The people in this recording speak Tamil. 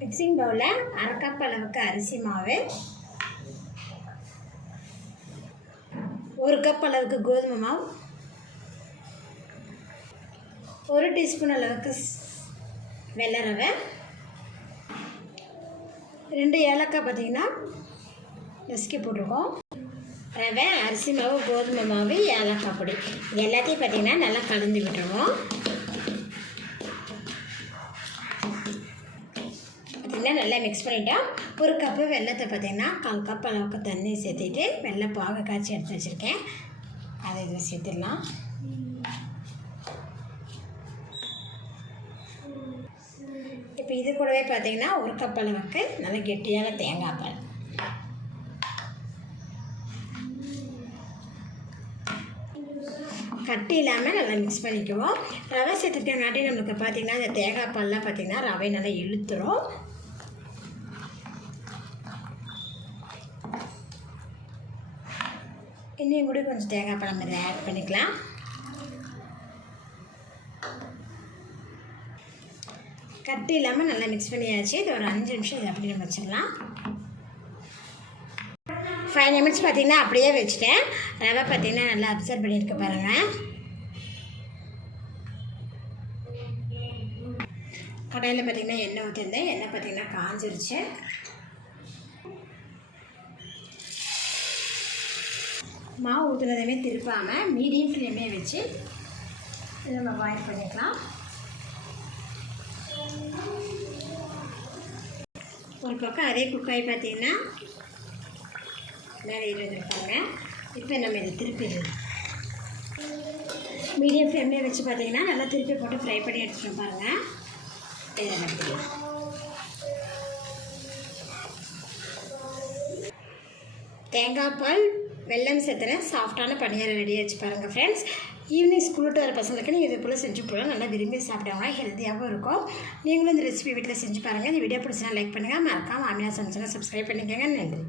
மிக்சிங் பவுலில் 1/2 கப் அளவுக்கு அரிசி மாவு, 1 கப் அளவுக்கு கோதுமை மாவு, 1 டீஸ்பூன் அளவுக்கு வெள்ளை ரவை, 2 ஏலக்காய் பார்த்திங்கன்னா நசுக்கி போட்டிருக்கோம். ரவை, அரிசி மாவு, கோதுமை மாவு, ஏலக்காய் பொடி எல்லாத்தையும் பார்த்திங்கன்னா நல்லா கலந்து விட்டுருவோம். பார்த்திங்கன்னா நல்லா மிக்ஸ் பண்ணிவிட்டோம். 1 கப்பு வெல்லத்தை பார்த்திங்கன்னா 1/4 கப் அளவுக்கு தண்ணி சேர்த்துட்டு வெள்ளை பாகு காய்ச்சி எடுத்து வச்சுருக்கேன். அதை இதில் சேர்த்துடலாம். இப்போ இது கூடவே பார்த்திங்கன்னா 1 கப் அளவுக்கு நல்ல கெட்டியான தேங்காய் பால், கட்டி இல்லாமல் நல்லா மிக்ஸ் பண்ணிக்குவோம். ரவை சேர்த்துருக்கங்காட்டி நம்மளுக்கு பார்த்திங்கன்னா இந்த தேங்காய் பால்லாம் பார்த்திங்கன்னா ரவை நல்லா இழுத்துரும். இன்னும் கூட கொஞ்சம் தேங்காய் பால் நம்ம ஆட் பண்ணிக்கலாம். கட்டி இல்லாமல் நல்லா மிக்ஸ் பண்ணியாச்சு. இது ஒரு 5 நிமிஷம் இது அப்படி நம்ம வச்சிடலாம். 5 நிமிட்ஸ் பார்த்திங்கன்னா அப்படியே வச்சுட்டேன். ரவை பார்த்திங்கன்னா நல்லா அப்சர்வ் பண்ணியிருக்க பாருங்கள். கடையில் பார்த்திங்கன்னா எண்ணெய் ஊற்றிருந்தேன். எண்ணெய் பார்த்திங்கன்னா காஞ்சிருச்சு. மாவு ஊற்றுனதுமே திருப்பாமல் மீடியம் ஃப்ளேமே வச்சு நம்ம பாயில் பண்ணிக்கலாம். ஒரு பக்கம் அதே குக்காய் பார்த்திங்கன்னா மேலே இருந்துருப்பாங்க. இப்போ நம்ம இதை திருப்பிடலாம். மீடியம் ஃப்ளேம்லேயே வச்சு பார்த்திங்கன்னா நல்லா திருப்பி போட்டு ஃப்ரை பண்ணி எடுத்துகிட்டு பாருங்கள். இதை எடுத்துக்கலாம். தேங்காய் பால், வெல்லம் சேர்த்துன சாஃப்டான பணியாரம் ரெடி ஆச்சு பாருங்கள் ஃப்ரெண்ட்ஸ். ஈவினிங் ஸ்கூல் விட்டு வர பசங்களுக்கு நீங்கள் இது போல் செஞ்சு போகலாம். நல்லா விரும்பி சாப்பிடுவாங்க, ஹெல்த்தியாகவும் இருக்கும். நீங்களும் இந்த ரெசிபி வீட்டில் செஞ்சு பாருங்கள். இந்த வீடியோ பிடிச்சினா லைக் பண்ணுங்கள். மறக்காமல் ஆமினா சமைச்சனா சப்ஸ்கிரைப் பண்ணிக்கோங்க. நன்றி.